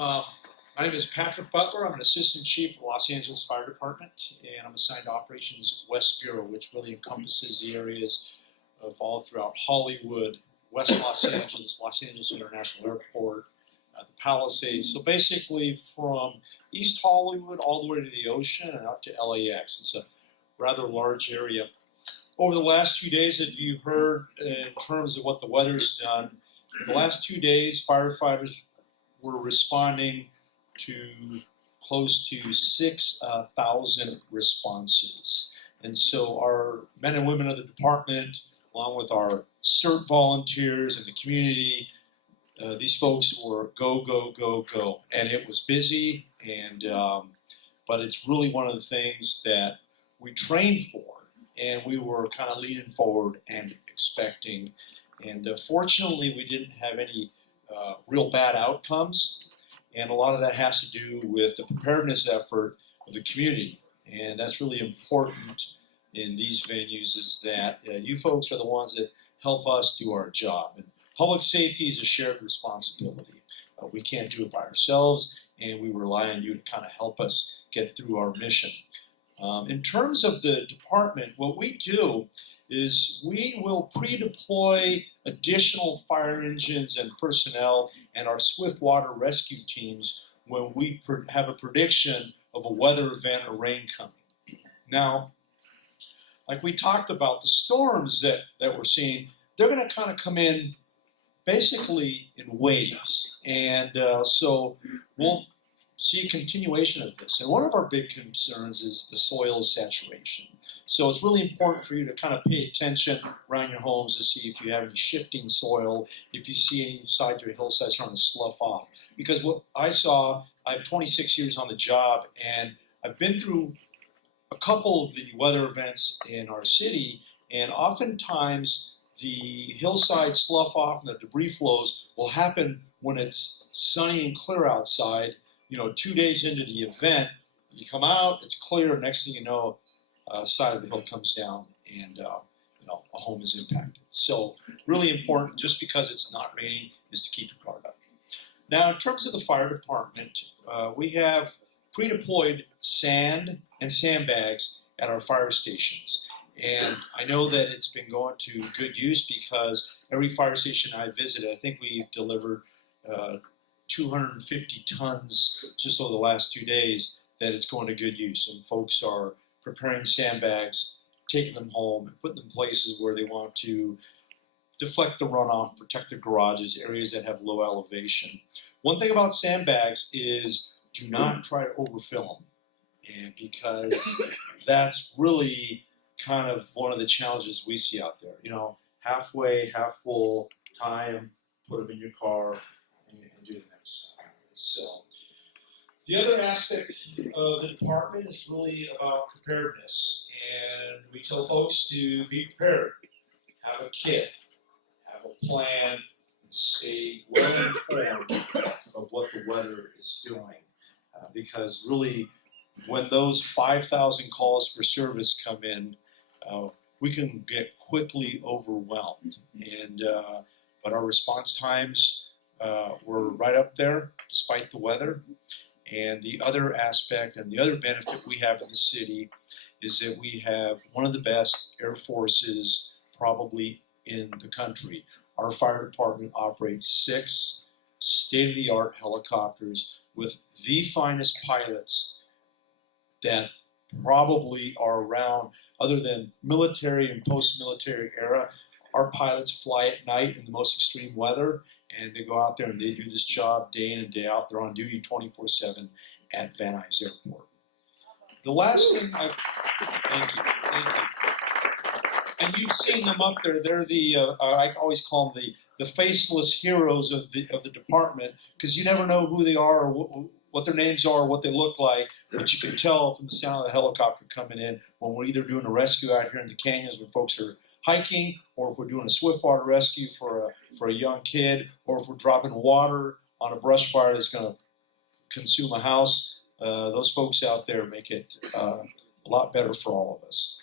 My name is Patrick Butler. I'm an assistant chief of the Los Angeles Fire Department, and I'm assigned to Operations West Bureau, which really encompasses the areas of all throughout Hollywood, West Los Angeles International Airport, the Palisades. So basically from East Hollywood all the way to the ocean and up to LAX. It's a rather large area. Over the last few days, have you heard in terms of what the weather's done? In the last 2 days, firefighters were responding to close to 6,000 responses. And so our men and women of the department, along with our CERT volunteers and the community, these folks were go, go, go, go. And it was busy, and but it's really one of the things that we trained for, and we were kind of leaning forward and expecting. And fortunately, we didn't have any real bad outcomes. And a lot of that has to do with the preparedness effort of the community. And that's really important in these venues, is that you folks are the ones that help us do our job. And public safety is a shared responsibility. We can't do it by ourselves, and we rely on you to kind of help us get through our mission. In terms of the department, what we do is we will pre-deploy additional fire engines and personnel and our swift water rescue teams when we have a prediction of a weather event or rain coming. Now, like we talked about, the storms that we're seeing, they're going to kind of come in basically in waves. And so we'll see a continuation of this. And one of our big concerns is the soil saturation. So it's really important for you to kind of pay attention around your homes to see if you have any shifting soil, if you see any side to your hillside starting to slough off. Because what I saw, I have 26 years on the job, and I've been through a couple of the weather events in our city, and oftentimes the hillside slough off and the debris flows will happen when it's sunny and clear outside. 2 days into the event, you come out, it's clear, next thing you know, side of the hill comes down, and a home is impacted. So really important, just because it's not raining, is to keep your guard up. Now, in terms of the fire department, we have pre-deployed sand and sandbags at our fire stations. And I know that it's been going to good use, because every fire station I visited, I think we've delivered 250 tons just over the last 2 days, that it's going to good use. And folks are preparing sandbags, taking them home, and putting them in places where they want to deflect the runoff, protect the garages, areas that have low elevation. One thing about sandbags is do not try to overfill them, and because that's really kind of one of the challenges we see out there. Halfway, half full, tie them, put them in your car, and do the next. So the other aspect of the department is really about preparedness, and we tell folks to be prepared, have a kit, have a plan, and stay well informed of what the weather is doing, because really when those 5,000 calls for service come in, we can get quickly overwhelmed, and but our response times were right up there despite the weather. And the other aspect and the other benefit we have in the city is that we have one of the best air forces probably in the country. Our fire department operates 6 state-of-the-art helicopters with the finest pilots that probably are around, other than military and post-military era. Our pilots fly at night in the most extreme weather, and they go out there and they do this job day in and day out. They're on duty 24/7 at Van Nuys Airport. The last thing thank you. And you've seen them up there. They're the, I always call them the faceless heroes of the department, because you never know who they are or what their names are or what they look like, but you can tell from the sound of the helicopter coming in when we're either doing a rescue out here in the canyons when folks are hiking, or if we're doing a swift water rescue for a young kid, or if we're dropping water on a brush fire that's going to consume a house. Those folks out there make it a lot better for all of us.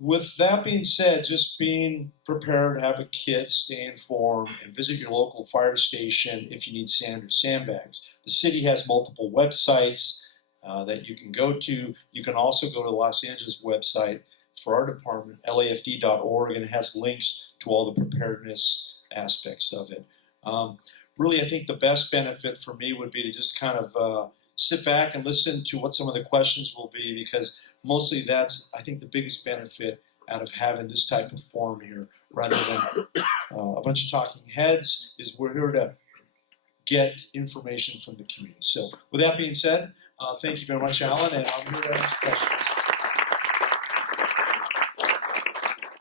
With that being said, just being prepared, have a kit, stay informed, and visit your local fire station if you need sand or sandbags. The city has multiple websites that you can go to. You can also go to the Los Angeles website for our department, LAFD.org, and it has links to all the preparedness aspects of it. Really, I think the best benefit for me would be to just kind of sit back and listen to what some of the questions will be, because mostly that's, I think, the biggest benefit out of having this type of forum here, rather than a bunch of talking heads, is we're here to get information from the community. So with that being said, thank you very much, Alan, and I'm here to answer questions.